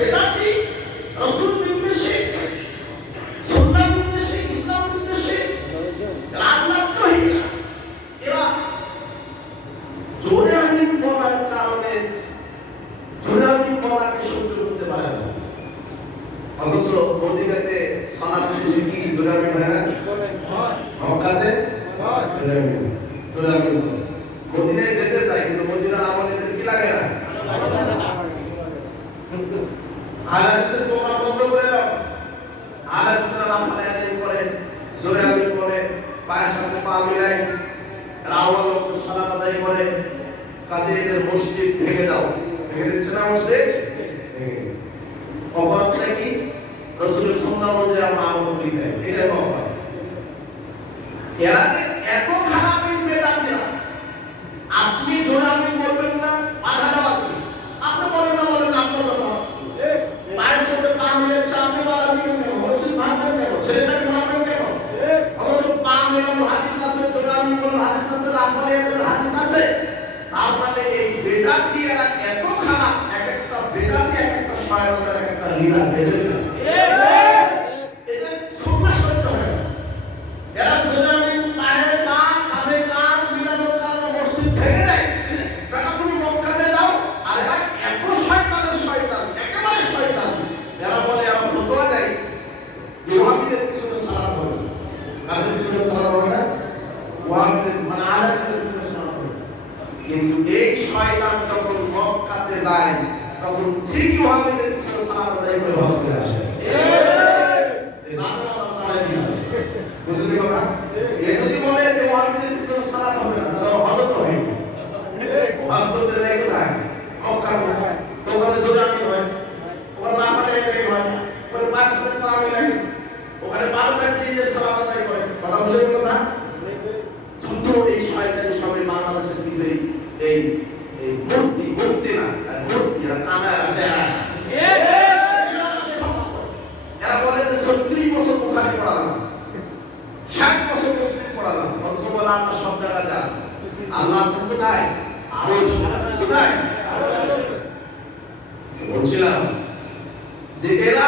বেদান্তি, রসুল নির্দেশে সন্ধ্যা নির্দেশে, ইসলাম নির্দেশে রাজনাত্মহীন এরা জোরে আমিন বলার কারণে জোরে আমিন বলাকে সহ্য করতে পারে না। অথচ মদিনাতে সনাত শেষে কি জোরে হয় না? মক্কাতে জোরে আমিন মদিনায় যেতে চায়, কিন্তু মদিনার আমল এদের কি লাগে না? আলাদিসের প্রমাণ বন্ধ করে দাও। আলাদিসের নাম ফালে আলাই করে, জোরে আমিন করে, পায়ের সাথে পা মিলাই রাওয়াল লোক সালাত আদায় করে, কাজে এদের মসজিদ ভেঙে দাও। ভেঙে দিচ্ছে না মসজিদ? অপরাধটা কি? রসুলের সুন্নাহ অনুযায়ী আমরা আমল করি দেয় এটা হলো অপরাধ। এরা যে এত খারাপ এই বেদাতিরা আপনি জোরে আমিন বলবেন না বাধা দেওয়া কি আপনি বলেন না বলেন না আপনার ব্যাপার মায়ের সাথে পা মিলেছে আপনি বাধা দিবেন কেন মসজিদ ভাঙবেন কেন ছেলেটাকে মারবেন কেন অবশ্য মেলানোর হাদিস আছে জোরে আমিন হাদিস আছে রামবলে হাদিস আছে? তার মানে এই বেদাতি এরা এত খারাপ, এক একটা বেদাতি, এক একটা সহায়তার এক একটা লিডার বেজে এদের কান কান তুমি মক্কাতে যাও, আর এরা এত শয়তানের শয়তান, একেবারে শয়তান। এরা বলে, এরা দেয় ওয়াহাবিদের পিছনে সালাত হবে না। কাদের পিছনে সালাত হবে না ওয়াহাবিদের মানে আলাদিদের পিছনে সালাত হবে না। কিন্তু এই শয়তান যখন মক্কাতে যায় তখন ঠিকই পিছনে সালাত আদায় করে হজে আসে এই নামে আমার নারাজ ঠিক আছে বুঝলি কথা এ যদি বলে যে ওয়াহাবিদের ভিতরে সালাত হবে না তাহলে হজত হবে হজ করতে যায় কোথায় মক্কা কোথায় তো ওখানে জোরে আমিন হয় ওখানে না পারে এটাই হয় ওখানে পাঁচ সাথে পা মিলাই ওখানে বারো কাটি দিয়ে সালাত আদায় করে কথা বুঝলেন কথা যত এই শয়তানি সবাই বাংলাদেশের ভিতরে এই এই মূর্তি মূর্তি না আর মূর্তি এরা কানা এরা টেরা এরা বলে যে ছত্রিশ বছর বুখারি পড়ালাম ষাট বছর অথচ বলে সব জায়গাতে আছে। আল্লাহ আছেন কোথায়? বলছিলাম যে এরা